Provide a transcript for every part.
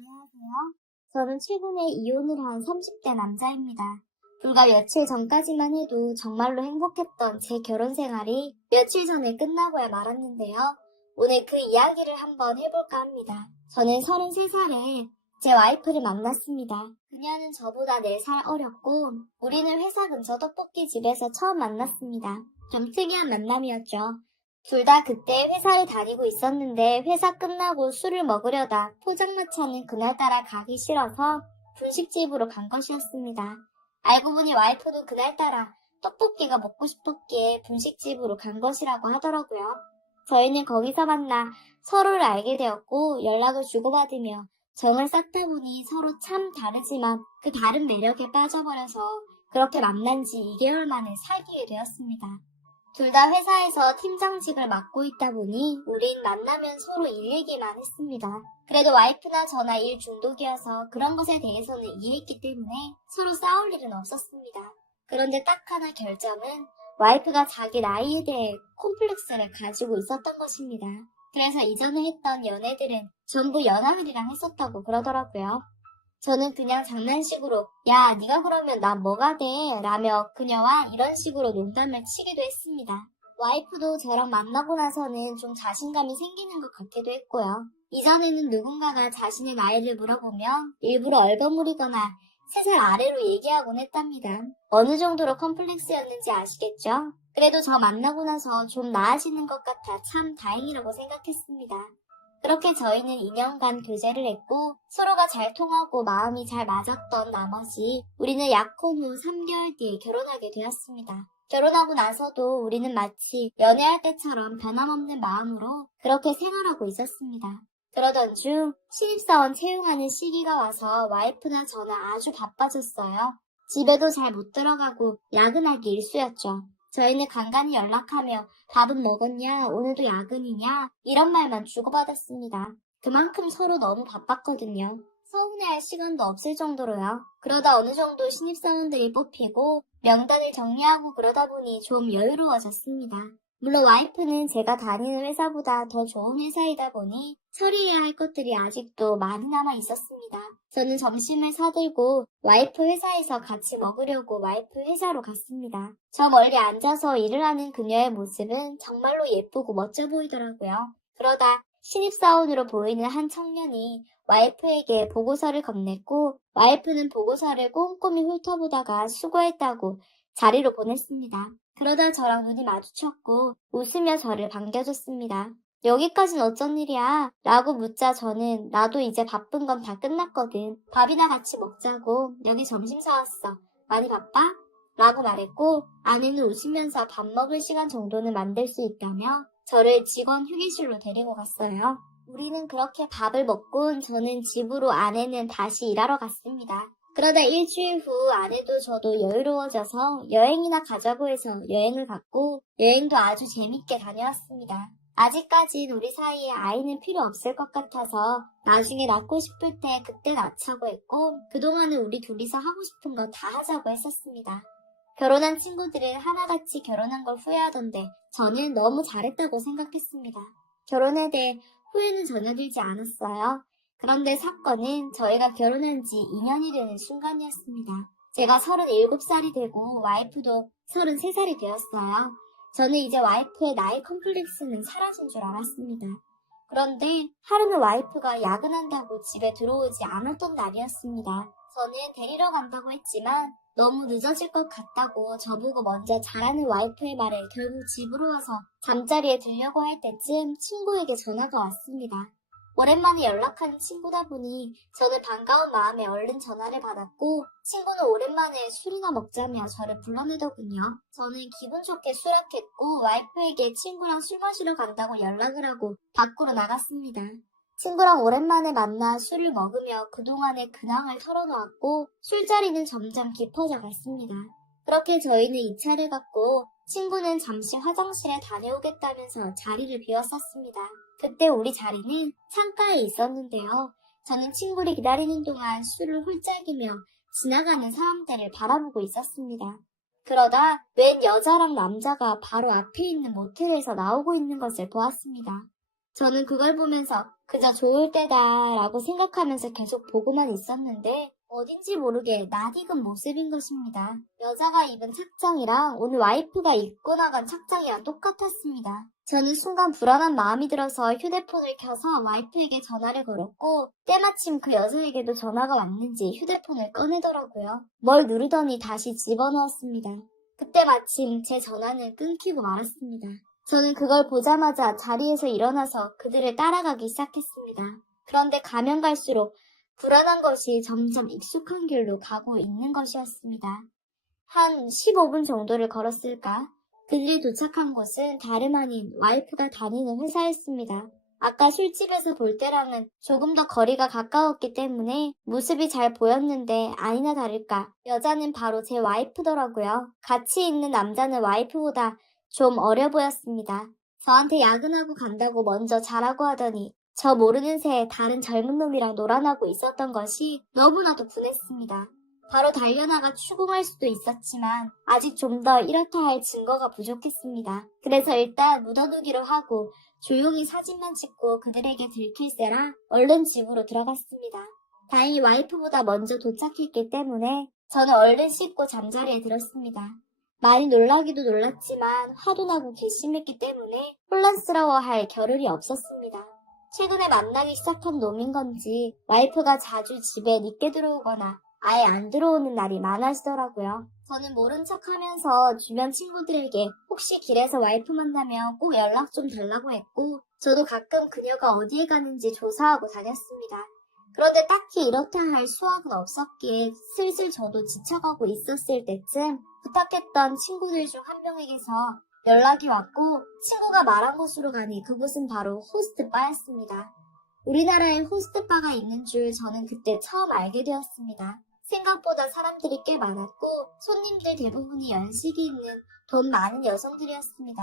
안녕하세요. 저는 최근에 이혼을 한 30대 남자입니다. 불과 며칠 전까지만 해도 정말로 행복했던 제 결혼 생활이 며칠 전에 끝나고야 말았는데요. 오늘 그 이야기를 한번 해볼까 합니다. 저는 33살에 제 와이프를 만났습니다. 그녀는 저보다 4살 어렸고 우리는 회사 근처 떡볶이집에서 처음 만났습니다. 좀 특이한 만남이었죠. 둘 다 그때 회사를 다니고 있었는데 회사 끝나고 술을 먹으려다 포장마차는 그날따라 가기 싫어서 분식집으로 간 것이었습니다. 알고 보니 와이프도 그날따라 떡볶이가 먹고 싶었기에 분식집으로 간 것이라고 하더라고요. 저희는 거기서 만나 서로를 알게 되었고 연락을 주고받으며 정을 쌓다 보니 서로 참 다르지만 그 다른 매력에 빠져버려서 그렇게 만난 지 2개월 만에 사귀게 되었습니다. 둘 다 회사에서 팀장직을 맡고 있다 보니 우린 만나면 서로 일 얘기만 했습니다. 그래도 와이프나 저나 일 중독이어서 그런 것에 대해서는 이해했기 때문에 서로 싸울 일은 없었습니다. 그런데 딱 하나 결점은 와이프가 자기 나이에 대해 콤플렉스를 가지고 있었던 것입니다. 그래서 이전에 했던 연애들은 전부 연하들이랑 했었다고 그러더라고요. 저는 그냥 장난식으로 야 네가 그러면 나 뭐가 돼? 라며 그녀와 이런 식으로 농담을 치기도 했습니다. 와이프도 저랑 만나고 나서는 좀 자신감이 생기는 것 같기도 했고요. 이전에는 누군가가 자신의 나이를 물어보면 일부러 얼버무리거나 3살 아래로 얘기하곤 했답니다. 어느 정도로 컴플렉스였는지 아시겠죠? 그래도 저 만나고 나서 좀 나아지는 것 같아 참 다행이라고 생각했습니다. 그렇게 저희는 2년간 교제를 했고 서로가 잘 통하고 마음이 잘 맞았던 나머지 우리는 약혼 후 3개월 뒤에 결혼하게 되었습니다. 결혼하고 나서도 우리는 마치 연애할 때처럼 변함없는 마음으로 그렇게 생활하고 있었습니다. 그러던 중 신입사원 채용하는 시기가 와서 와이프나 저는 아주 바빠졌어요. 집에도 잘 못 들어가고 야근하기 일쑤였죠. 저희는 간간히 연락하며 밥은 먹었냐, 오늘도 야근이냐 이런 말만 주고받았습니다. 그만큼 서로 너무 바빴거든요. 서운해할 시간도 없을 정도로요. 그러다 어느 정도 신입사원들이 뽑히고 명단을 정리하고 그러다 보니 좀 여유로워졌습니다. 물론 와이프는 제가 다니는 회사보다 더 좋은 회사이다 보니 처리해야 할 것들이 아직도 많이 남아 있었습니다. 저는 점심을 사들고 와이프 회사에서 같이 먹으려고 와이프 회사로 갔습니다. 저 멀리 앉아서 일을 하는 그녀의 모습은 정말로 예쁘고 멋져 보이더라고요. 그러다 신입사원으로 보이는 한 청년이 와이프에게 보고서를 건넸고 와이프는 보고서를 꼼꼼히 훑어보다가 수고했다고 자리로 보냈습니다. 그러다 저랑 눈이 마주쳤고 웃으며 저를 반겨줬습니다. 여기까진 어쩐 일이야? 라고 묻자 저는 나도 이제 바쁜 건 다 끝났거든. 밥이나 같이 먹자고. 여기 점심 사왔어. 많이 바빠? 라고 말했고 아내는 웃으면서 밥 먹을 시간 정도는 만들 수 있다며 저를 직원 휴게실로 데리고 갔어요. 우리는 그렇게 밥을 먹고 저는 집으로 아내는 다시 일하러 갔습니다. 그러다 일주일 후 아내도 저도 여유로워져서 여행이나 가자고 해서 여행을 갔고 여행도 아주 재밌게 다녀왔습니다. 아직까진 우리 사이에 아이는 필요 없을 것 같아서 나중에 낳고 싶을 때 그때 낳자고 했고 그동안은 우리 둘이서 하고 싶은 거 다 하자고 했었습니다. 결혼한 친구들은 하나같이 결혼한 걸 후회하던데 저는 너무 잘했다고 생각했습니다. 결혼에 대해 후회는 전혀 들지 않았어요. 그런데 사건은 저희가 결혼한 지 2년이 되는 순간이었습니다. 제가 37살이 되고 와이프도 33살이 되었어요. 저는 이제 와이프의 나이 컴플렉스는 사라진 줄 알았습니다. 그런데 하루는 와이프가 야근한다고 집에 들어오지 않았던 날이었습니다. 저는 데리러 간다고 했지만 너무 늦어질 것 같다고 저보고 먼저 자라는 와이프의 말에 결국 집으로 와서 잠자리에 들려고 할 때쯤 친구에게 전화가 왔습니다. 오랜만에 연락하는 친구다 보니 저는 반가운 마음에 얼른 전화를 받았고 친구는 오랜만에 술이나 먹자며 저를 불러내더군요. 저는 기분 좋게 수락했고 와이프에게 친구랑 술 마시러 간다고 연락을 하고 밖으로 나갔습니다. 친구랑 오랜만에 만나 술을 먹으며 그동안의 근황을 털어놓았고 술자리는 점점 깊어져 갔습니다. 그렇게 저희는 2차를 갔고 친구는 잠시 화장실에 다녀오겠다면서 자리를 비웠었습니다. 그때 우리 자리는 창가에 있었는데요. 저는 친구를 기다리는 동안 술을 홀짝이며 지나가는 사람들을 바라보고 있었습니다. 그러다 웬 여자랑 남자가 바로 앞에 있는 모텔에서 나오고 있는 것을 보았습니다. 저는 그걸 보면서 그저 좋을 때다라고 생각하면서 계속 보고만 있었는데 어딘지 모르게 낯익은 모습인 것입니다. 여자가 입은 착장이랑 오늘 와이프가 입고 나간 착장이랑 똑같았습니다. 저는 순간 불안한 마음이 들어서 휴대폰을 켜서 와이프에게 전화를 걸었고 때마침 그 여자에게도 전화가 왔는지 휴대폰을 꺼내더라고요. 뭘 누르더니 다시 집어넣었습니다. 그때 마침 제 전화는 끊기고 말았습니다. 저는 그걸 보자마자 자리에서 일어나서 그들을 따라가기 시작했습니다. 그런데 가면 갈수록 불안한 것이 점점 익숙한 길로 가고 있는 것이었습니다. 한 15분 정도를 걸었을까? 그들이 도착한 곳은 다름 아닌 와이프가 다니는 회사였습니다. 아까 술집에서 볼 때랑은 조금 더 거리가 가까웠기 때문에 모습이 잘 보였는데 아니나 다를까 여자는 바로 제 와이프더라고요. 같이 있는 남자는 와이프보다 좀 어려 보였습니다. 저한테 야근하고 간다고 먼저 자라고 하더니 저 모르는 새에 다른 젊은 놈이랑 놀아나고 있었던 것이 너무나도 분했습니다. 바로 달려나가 추궁할 수도 있었지만 아직 좀 더 이렇다 할 증거가 부족했습니다. 그래서 일단 묻어두기로 하고 조용히 사진만 찍고 그들에게 들킬세라 얼른 집으로 들어갔습니다. 다행히 와이프보다 먼저 도착했기 때문에 저는 얼른 씻고 잠자리에 들었습니다. 많이 놀라기도 놀랐지만 화도 나고 괘씸했기 때문에 혼란스러워할 겨를이 없었습니다. 최근에 만나기 시작한 놈인 건지 와이프가 자주 집에 늦게 들어오거나 아예 안 들어오는 날이 많아지더라고요. 저는 모른 척하면서 주변 친구들에게 혹시 길에서 와이프 만나면 꼭 연락 좀 달라고 했고 저도 가끔 그녀가 어디에 가는지 조사하고 다녔습니다. 그런데 딱히 이렇다 할 수확은 없었기에 슬슬 저도 지쳐가고 있었을 때쯤 부탁했던 친구들 중 한 명에게서 연락이 왔고 친구가 말한 곳으로 가니 그곳은 바로 호스트바였습니다. 우리나라에 호스트바가 있는 줄 저는 그때 처음 알게 되었습니다. 생각보다 사람들이 꽤 많았고 손님들 대부분이 연식이 있는 돈 많은 여성들이었습니다.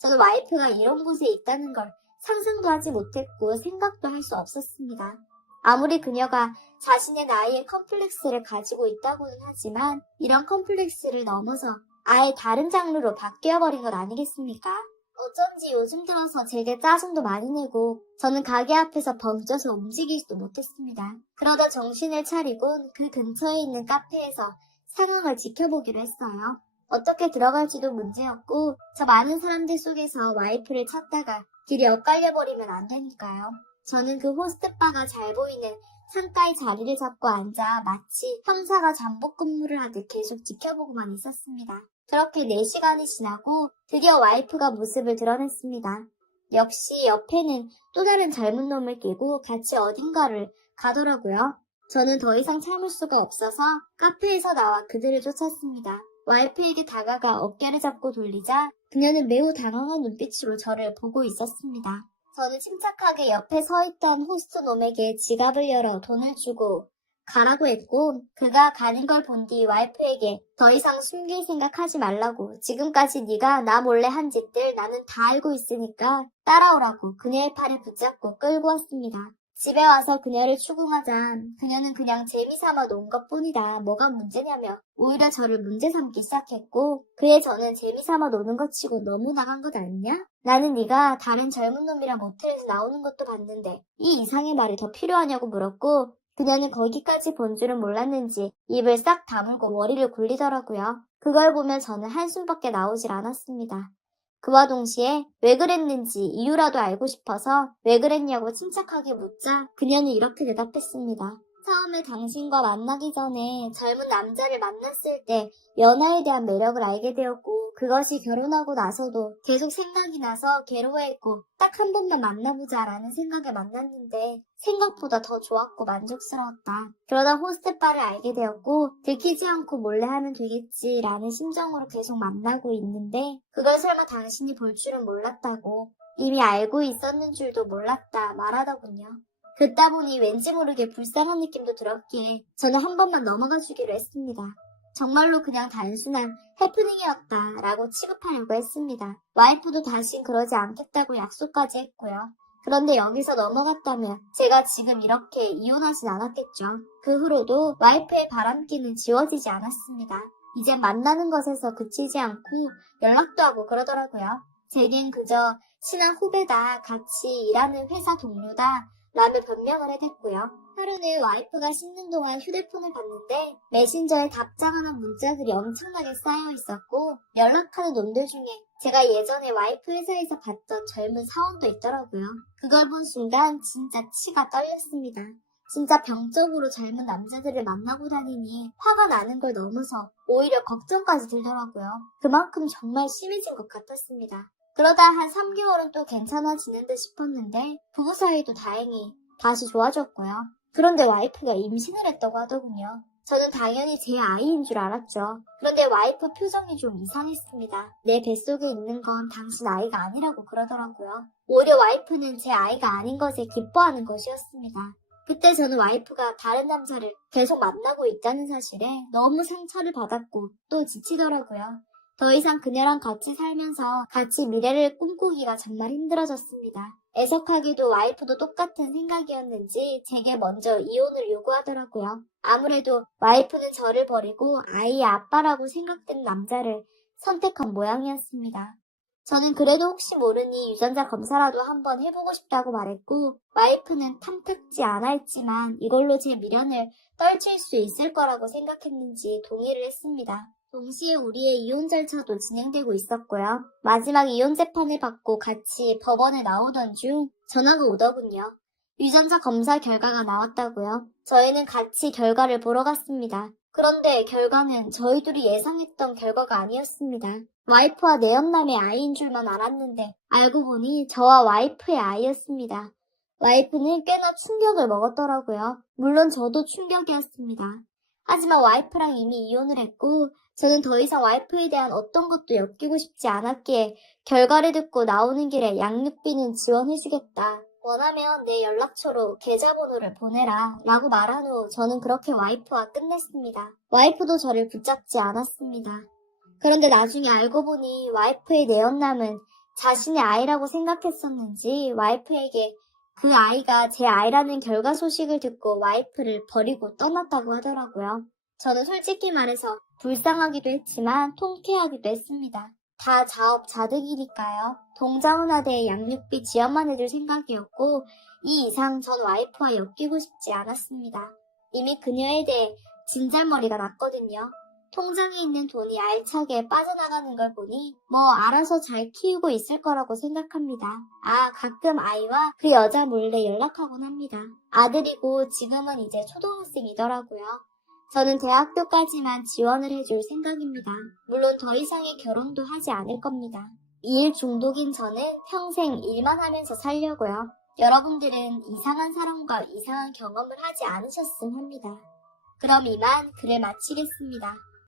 저는 와이프가 이런 곳에 있다는 걸 상상도 하지 못했고 생각도 할 수 없었습니다. 아무리 그녀가 자신의 나이에 컴플렉스를 가지고 있다고는 하지만 이런 컴플렉스를 넘어서 아예 다른 장르로 바뀌어버린 것 아니겠습니까? 어쩐지 요즘 들어서 제게 짜증도 많이 내고 저는 가게 앞에서 벙쪄서 움직이지도 못했습니다. 그러다 정신을 차리곤 그 근처에 있는 카페에서 상황을 지켜보기로 했어요. 어떻게 들어갈지도 문제였고 저 많은 사람들 속에서 와이프를 찾다가 길이 엇갈려버리면 안 되니까요. 저는 그 호스트바가 잘 보이는 창가에 자리를 잡고 앉아 마치 형사가 잠복 근무를 하듯 계속 지켜보고만 있었습니다. 그렇게 4시간이 지나고 드디어 와이프가 모습을 드러냈습니다. 역시 옆에는 또 다른 젊은 놈을 끼고 같이 어딘가를 가더라고요. 저는 더 이상 참을 수가 없어서 카페에서 나와 그들을 쫓았습니다. 와이프에게 다가가 어깨를 잡고 돌리자 그녀는 매우 당황한 눈빛으로 저를 보고 있었습니다. 저는 침착하게 옆에 서 있던 호스트 놈에게 지갑을 열어 돈을 주고 가라고 했고 그가 가는 걸 본 뒤 와이프에게 더 이상 숨길 생각하지 말라고 지금까지 네가 나 몰래 한 짓들 나는 다 알고 있으니까 따라오라고 그녀의 팔을 붙잡고 끌고 왔습니다. 집에 와서 그녀를 추궁하자 그녀는 그냥 재미삼아 논 것뿐이다. 뭐가 문제냐며 오히려 저를 문제 삼기 시작했고 그에 저는 재미삼아 노는 것 치고 너무 나간 것 아니냐? 나는 네가 다른 젊은 놈이랑 모텔에서 나오는 것도 봤는데 이 이상의 말이 더 필요하냐고 물었고 그녀는 거기까지 본 줄은 몰랐는지 입을 싹 다물고 머리를 굴리더라고요. 그걸 보면 저는 한숨밖에 나오질 않았습니다. 그와 동시에 왜 그랬는지 이유라도 알고 싶어서 왜 그랬냐고 침착하게 묻자 그녀는 이렇게 대답했습니다. 처음에 당신과 만나기 전에 젊은 남자를 만났을 때 연하에 대한 매력을 알게 되었고 그것이 결혼하고 나서도 계속 생각이 나서 괴로워했고 딱 한 번만 만나보자라는 생각에 만났는데 생각보다 더 좋았고 만족스러웠다. 그러다 호스트바를 알게 되었고 들키지 않고 몰래 하면 되겠지라는 심정으로 계속 만나고 있는데 그걸 설마 당신이 볼 줄은 몰랐다고 이미 알고 있었는 줄도 몰랐다 말하더군요. 듣다 보니 왠지 모르게 불쌍한 느낌도 들었기에 저는 한 번만 넘어가 주기로 했습니다. 정말로 그냥 단순한 해프닝이었다라고 취급하려고 했습니다. 와이프도 다신 그러지 않겠다고 약속까지 했고요. 그런데 여기서 넘어갔다면 제가 지금 이렇게 이혼하진 않았겠죠. 그 후로도 와이프의 바람기는 지워지지 않았습니다. 이제 만나는 것에서 그치지 않고 연락도 하고 그러더라고요. 제겐 그저 친한 후배다, 같이 일하는 회사 동료다 라며 변명을 해댔고요. 하루는 와이프가 씻는 동안 휴대폰을 봤는데 메신저에 답장하는 문자들이 엄청나게 쌓여 있었고 연락하는 놈들 중에 제가 예전에 와이프 회사에서 봤던 젊은 사원도 있더라고요. 그걸 본 순간 진짜 치가 떨렸습니다. 진짜 병적으로 젊은 남자들을 만나고 다니니 화가 나는 걸 넘어서 오히려 걱정까지 들더라고요. 그만큼 정말 심해진 것 같았습니다. 그러다 한 3개월은 또 괜찮아지는 듯 싶었는데 부부 사이도 다행히 다시 좋아졌고요. 그런데 와이프가 임신을 했다고 하더군요. 저는 당연히 제 아이인 줄 알았죠. 그런데 와이프 표정이 좀 이상했습니다. 내 뱃속에 있는 건 당신 아이가 아니라고 그러더라고요. 오히려 와이프는 제 아이가 아닌 것에 기뻐하는 것이었습니다. 그때 저는 와이프가 다른 남자를 계속 만나고 있다는 사실에 너무 상처를 받았고 또 지치더라고요. 더 이상 그녀랑 같이 살면서 같이 미래를 꿈꾸기가 정말 힘들어졌습니다. 애석하게도 와이프도 똑같은 생각이었는지 제게 먼저 이혼을 요구하더라고요. 아무래도 와이프는 저를 버리고 아이의 아빠라고 생각되는 남자를 선택한 모양이었습니다. 저는 그래도 혹시 모르니 유전자 검사라도 한번 해보고 싶다고 말했고 와이프는 탐탁지 않아 했지만 이걸로 제 미련을 떨칠 수 있을 거라고 생각했는지 동의를 했습니다. 동시에 우리의 이혼 절차도 진행되고 있었고요. 마지막 이혼 재판을 받고 같이 법원에 나오던 중 전화가 오더군요. 유전자 검사 결과가 나왔다고요. 저희는 같이 결과를 보러 갔습니다. 그런데 결과는 저희 둘이 예상했던 결과가 아니었습니다. 와이프와 내연남의 아이인 줄만 알았는데 알고 보니 저와 와이프의 아이였습니다. 와이프는 꽤나 충격을 먹었더라고요. 물론 저도 충격이었습니다. 하지만 와이프랑 이미 이혼을 했고 저는 더 이상 와이프에 대한 어떤 것도 엮이고 싶지 않았기에 결과를 듣고 나오는 길에 양육비는 지원해주겠다. 원하면 내 연락처로 계좌번호를 보내라 라고 말한 후 저는 그렇게 와이프와 끝냈습니다. 와이프도 저를 붙잡지 않았습니다. 그런데 나중에 알고 보니 와이프의 내연남은 자신의 아이라고 생각했었는지 와이프에게 그 아이가 제 아이라는 결과 소식을 듣고 와이프를 버리고 떠났다고 하더라고요. 저는 솔직히 말해서 불쌍하기도 했지만 통쾌하기도 했습니다. 다 자업자득이니까요. 동자문화대의 양육비 지원만 해줄 생각이었고 이 이상 전 와이프와 엮이고 싶지 않았습니다. 이미 그녀에 대해 진절머리가 났거든요. 통장에 있는 돈이 알차게 빠져나가는 걸 보니 뭐 알아서 잘 키우고 있을 거라고 생각합니다. 가끔 아이와 그 여자 몰래 연락하곤 합니다. 아들이고 지금은 이제 초등학생이더라고요. 저는 대학교까지만 지원을 해줄 생각입니다. 물론 더 이상의 결혼도 하지 않을 겁니다. 일 중독인 저는 평생 일만 하면서 살려고요. 여러분들은 이상한 사람과 이상한 경험을 하지 않으셨음 합니다. 그럼 이만 글을 마치겠습니다.